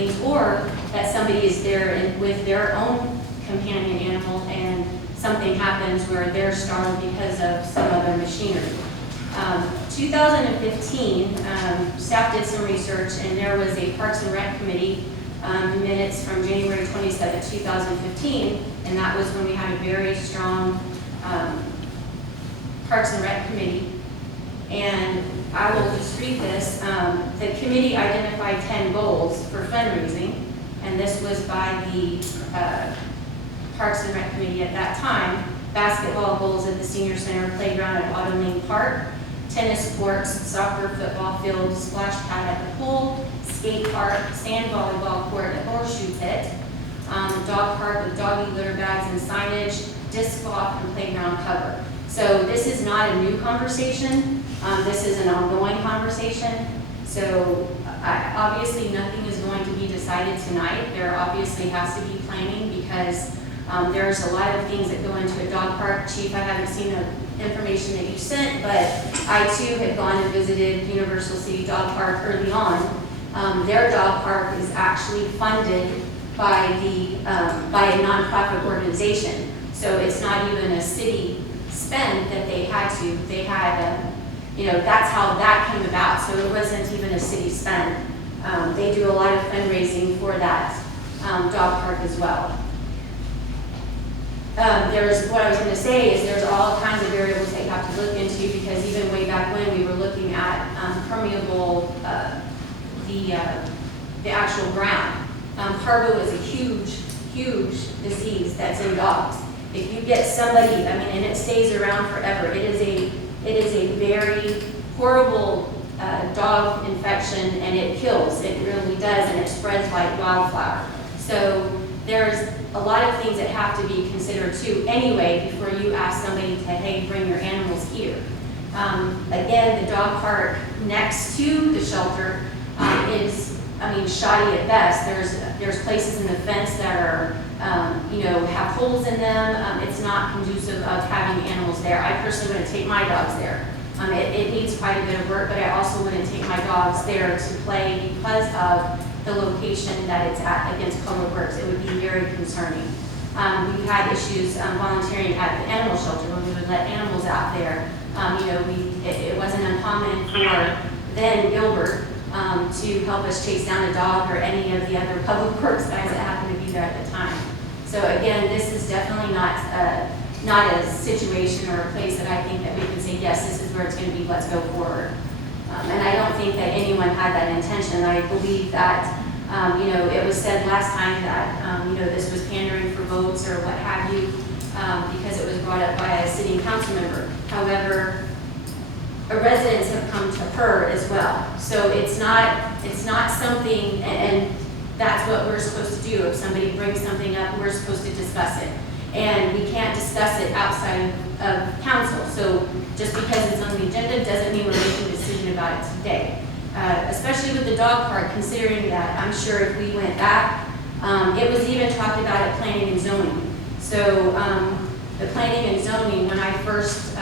things, or that somebody is there with their own companion animal and something happens where they're starved because of some other machinery. 2015, staff did some research, and there was a Parks and Rec Committee minutes from January 27, 2015, and that was when we had a very strong Parks and Rec Committee. And I will just read this. The committee identified 10 goals for fundraising, and this was by the Parks and Rec Committee at that time. Basketball goals at the Senior Center playground at Autumn Lane Park, tennis courts, soccer, football field, splash pad at the pool, skate park, sand volleyball court at Horseshoe Pit, dog park with doggy litter bags and signage, disc golf and playground cover. So this is not a new conversation. This is an ongoing conversation. So obviously nothing is going to be decided tonight. There obviously has to be planning because there's a lot of things that go into a dog park. Chief, I haven't seen the information that you sent, but I too had gone and visited Universal City Dog Park early on. Their dog park is actually funded by a nonprofit organization. So it's not even a city spend that they had to. They had, that's how that came about. So it wasn't even a city spend. They do a lot of fundraising for that dog park as well. What I was going to say is there's all kinds of variables that you have to look into, because even way back when we were looking at permeable, the actual ground. Parvo is a huge disease that's in dogs. If you get somebody, and it stays around forever. It is a very horrible dog infection, and it kills. It really does, and it spreads like wildfire. So there's a lot of things that have to be considered too anyway before you ask somebody to, hey, bring your animals here. Again, the dog park next to the shelter is, shoddy at best. There's places in the fence that are, have holes in them. It's not conducive of having animals there. I personally wouldn't take my dogs there. It needs quite a bit of work, but I also wouldn't take my dogs there to play because of the location that it's at against public works. It would be very concerning. We've had issues volunteering at the animal shelter when we would let animals out there. It wasn't uncommon for then Gilbert to help us chase down a dog or any of the other public works guys that happened to be there at the time. So again, this is definitely not a situation or a place that I think that we can say, yes, this is where it's going to be, let's go forward. And I don't think that anyone had that intention. I believe that, it was said last time that, this was pandering for votes or what have you, because it was brought up by a city council member. However, residents have come to her as well. So it's not something, and that's what we're supposed to do. If somebody brings something up, we're supposed to discuss it. And we can't discuss it outside of council. So just because it's on the agenda doesn't mean we're making a decision about it today. Especially with the dog park, considering that I'm sure if we went back, it was even talked about at planning and zoning. So the planning and zoning, when I first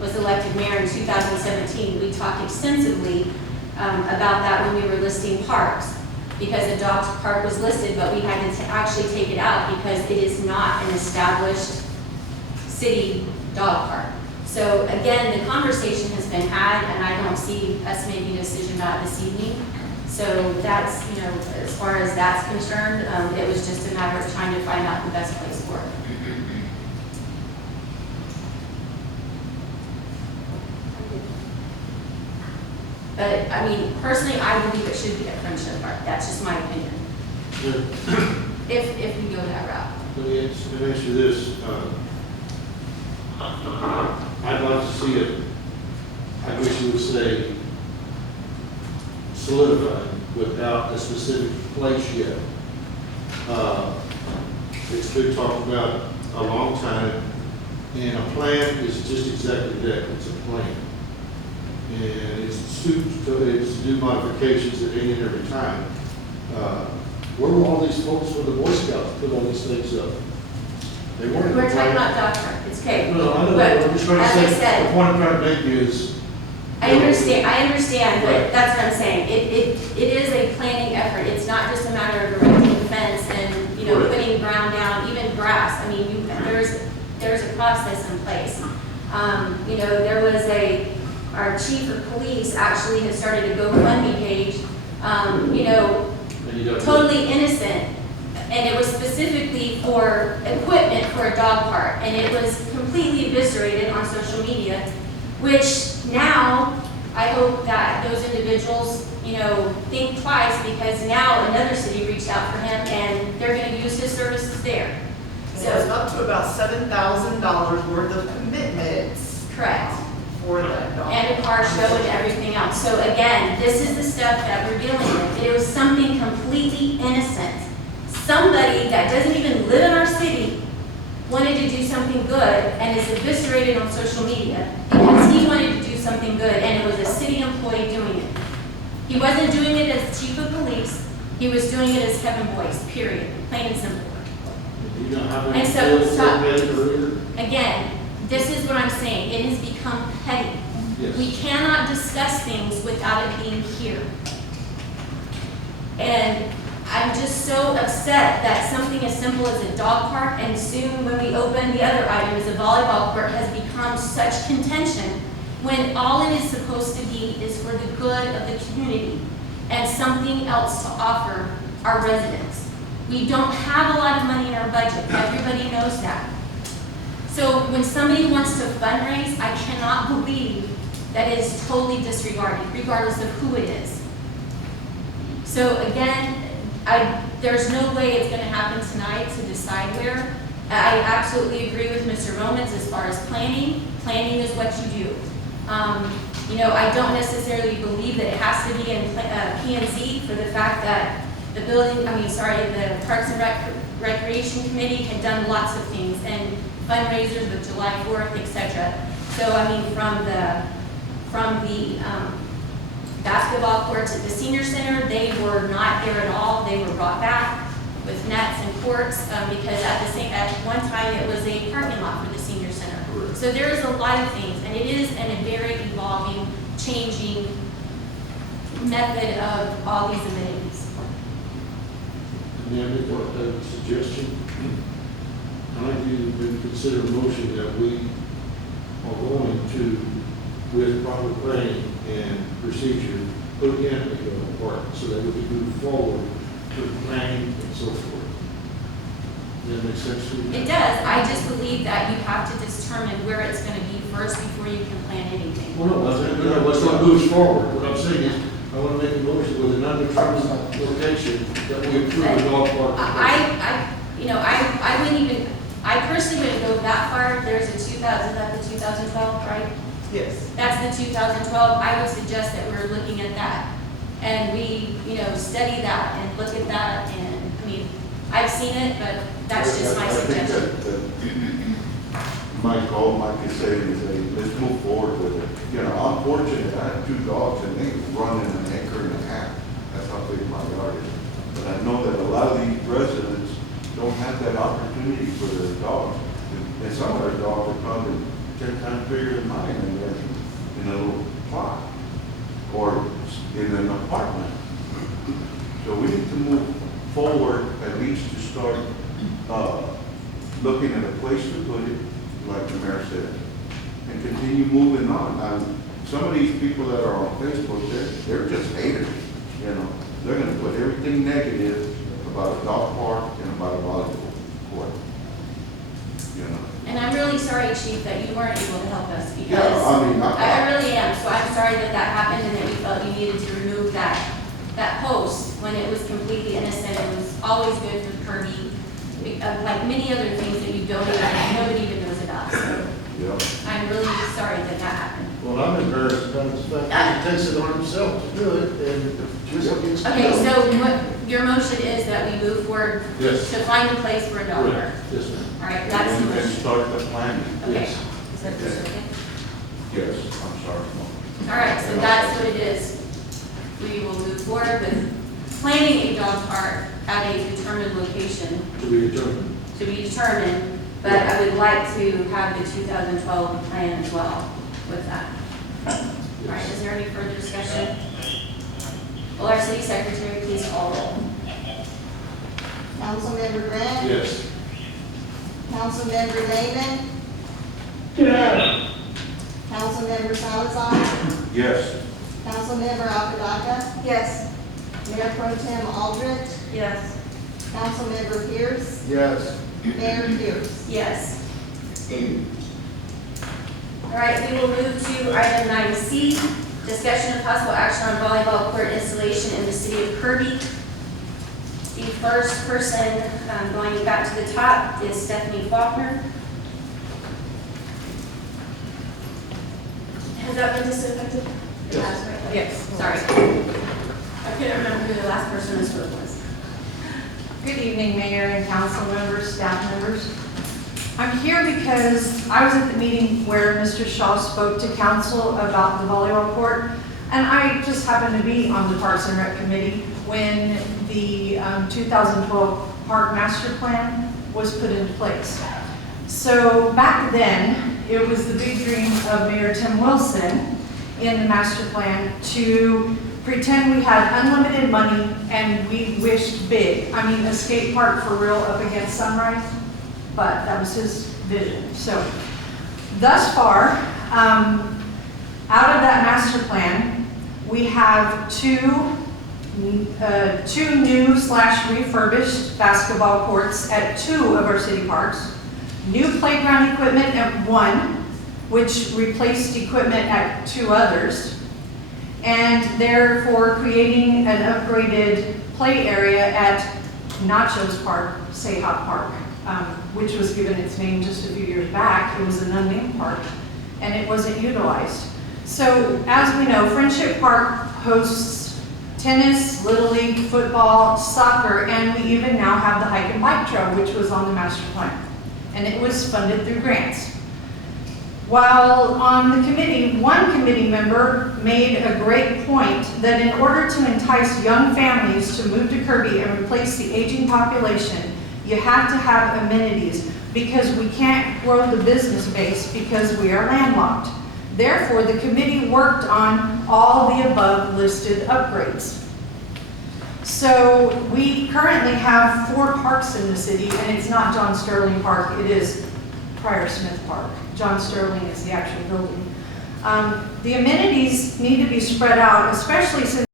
was elected mayor in 2017, we talked extensively about that when we were listing parks, because a dog park was listed, but we had to actually take it out because it is not an established city dog park. So again, the conversation has been had, and I don't see us making a decision about it this evening. So that's, as far as that's concerned, it was just a matter of trying to find out the best place for it. But personally, I believe it should be a friendship park. That's just my opinion. If we go that route. Let me answer this. I'd like to see it, I wish you would say, solidified without a specific place yet. It's been talked about a long time, and a plan is just exactly that. It's a plan. And it's to do modifications at any and every time. Where were all these folks when the Boy Scouts put all these things up? They weren't. We're talking about dog park. It's okay. No, I know. But I'm just trying to as I say, said, the point I'm trying to make is I understand, but Right. that's what I'm saying. It is a planning effort. It's not just a matter of erecting a fence and, you know, Correct. putting ground down, even grass. I mean, there's a process in place. You know, our chief of police actually has started a GoFundMe page, you know, And you don't. totally innocent. And it was specifically for equipment for a dog park. And it was completely eviscerated on social media, which now I hope that those individuals, you know, think twice, because now another city reached out for him and they're gonna use his services there. So it's So, up to about $7,000 worth of commitments correct. for that dog. And a car show and everything else. So again, this is the stuff that we're dealing with. It was something completely innocent. Somebody that doesn't even live in our city wanted to do something good and is eviscerated on social media because he wanted to do something good, and it was a city employee doing it. He wasn't doing it as chief of police, he was doing it as Kevin Boyce, period, plain and simple. You know how many And so, bills stop. they made earlier? Again, this is what I'm saying, it has become petty. Yes. We cannot discuss things without it being here. And I'm just so upset that something as simple as a dog park, and soon when we open the other item is a volleyball court, has become such contention, when all it is supposed to be is for the good of the community and something else to offer our residents. We don't have a lot of money in our budget, everybody knows that. So when somebody wants to fundraise, I cannot believe that it is totally disregarded, regardless of who it is. So again, there's no way it's gonna happen tonight to decide where. I absolutely agree with Mr. Romans as far as planning. Planning is what you do. You know, I don't necessarily believe that it has to be in P&Z for the fact that the Parks and Recreation Committee had done lots of things, and fundraisers with July 4th, etc. So, I mean, from the basketball courts at the senior center, they were not there at all. They were brought back with nets and courts because at one time it was a parking lot for the senior center. Correct. So there is a lot of things, and it is a very evolving, changing method of all these amenities. May I make a suggestion? I'd like you to consider a motion that we are going to, with proper planning and procedure, put in a dog park so that we can move forward to planning and so forth. Does that make sense to you? It does. I just believe that you have to determine where it's going to be first before you can plan anything. Well, no, let's not move forward. What I'm saying is, I want to make a motion with an undetermined location that we approve a dog park. I wouldn't even, I personally wouldn't go that far. There's a 2012, right? Yes. That's the 2012. I would suggest that we're looking at that. And we, study that and look at that. And, I mean, I've seen it, but that's just my suggestion. I think that my goal, like you say, is let's move forward with it. You know, I'm fortunate, I have 2 dogs and they run in an acre and a half. That's how big my yard is. But I know that a lot of these residents don't have that opportunity for their dogs. And some of their dogs are probably 10 times bigger than mine, and they're in a little plot or in an apartment. So we need to move forward, at least to start looking at a place to put it, like the mayor said, and continue moving on. Now, some of these people that are on Facebook, they're just haters, They're gonna put everything negative about a dog park and about a volleyball court, And I'm really sorry, Chief, that you weren't able to help us because Yeah, I mean, I really am. So I'm sorry that happened and that you felt you needed to remove that post when it was completely innocent. It was always good for Kirby, like many other things that you donated that nobody even knows about. So Yeah. I'm really sorry that happened. Well, I'm embarrassed about the fact that he takes it on himself to do it and just gets. Okay, so what your motion is that we move forward Yes. to find a place for a dog park. Correct. Yes, ma'am. All right, that's the And motion. start the planning. Okay. Yes. Is that the second? Yes, I'm sorry. All right, so that's what it is. We will move forward with planning a dog park at a determined location To be determined. to be determined, but I would like to have the 2012 plan as well with that. All right, is there any further discussion? Will our city secretary please call roll? Councilmember Grant? Yes. Councilmember Lehman? Yes. Councilmember Salazar? Yes. Councilmember Apodaca? Yes. Mayor Pro Tem Aldrich? Yes. Councilmember Pierce? Yes. Mayor Pierce? Yes. All right, we will move to item 9C, discussion of possible action on volleyball court installation in the city of Kirby. The first person going back to the top is Stephanie Faulkner. Has that been disinfected? Yes. Yes. Sorry. I couldn't remember who the last person who spoke was. Good evening, Mayor and council members, staff members. I'm here because I was at the meeting where Mr. Shaw spoke to council about the volleyball court, and I just happened to be on the Parks and Rec Committee when the 2012 Park Master Plan was put into place. So back then, it was the big dream of Mayor Tim Wilson in the master plan to pretend we had unlimited money and we wished big. I mean, a skate park for real up against Sunrise, but that was his vision. So thus far, out of that master plan, we have two new/refurbished basketball courts at 2 of our city parks, new playground equipment at 1, which replaced equipment at 2 others, and therefore creating an upgraded play area at Nachos Park, Sayhop Park, which was given its name just a few years back. It was an unnamed park, and it wasn't utilized. So as we know, Friendship Park hosts tennis, Little League, football, soccer, and we even now have the hike and bike trail, which was on the master plan, and it was funded through grants. While on the committee, one committee member made a great point that in order to entice young families to move to Kirby and replace the aging population, you have to have amenities because we can't grow the business base because we are landlocked. Therefore, the committee worked on all the above listed upgrades. So we currently have 4 parks in the city, and it's not John Sterling Park, it is Prior Smith Park. John Sterling is the actual building. The amenities need to be spread out, especially since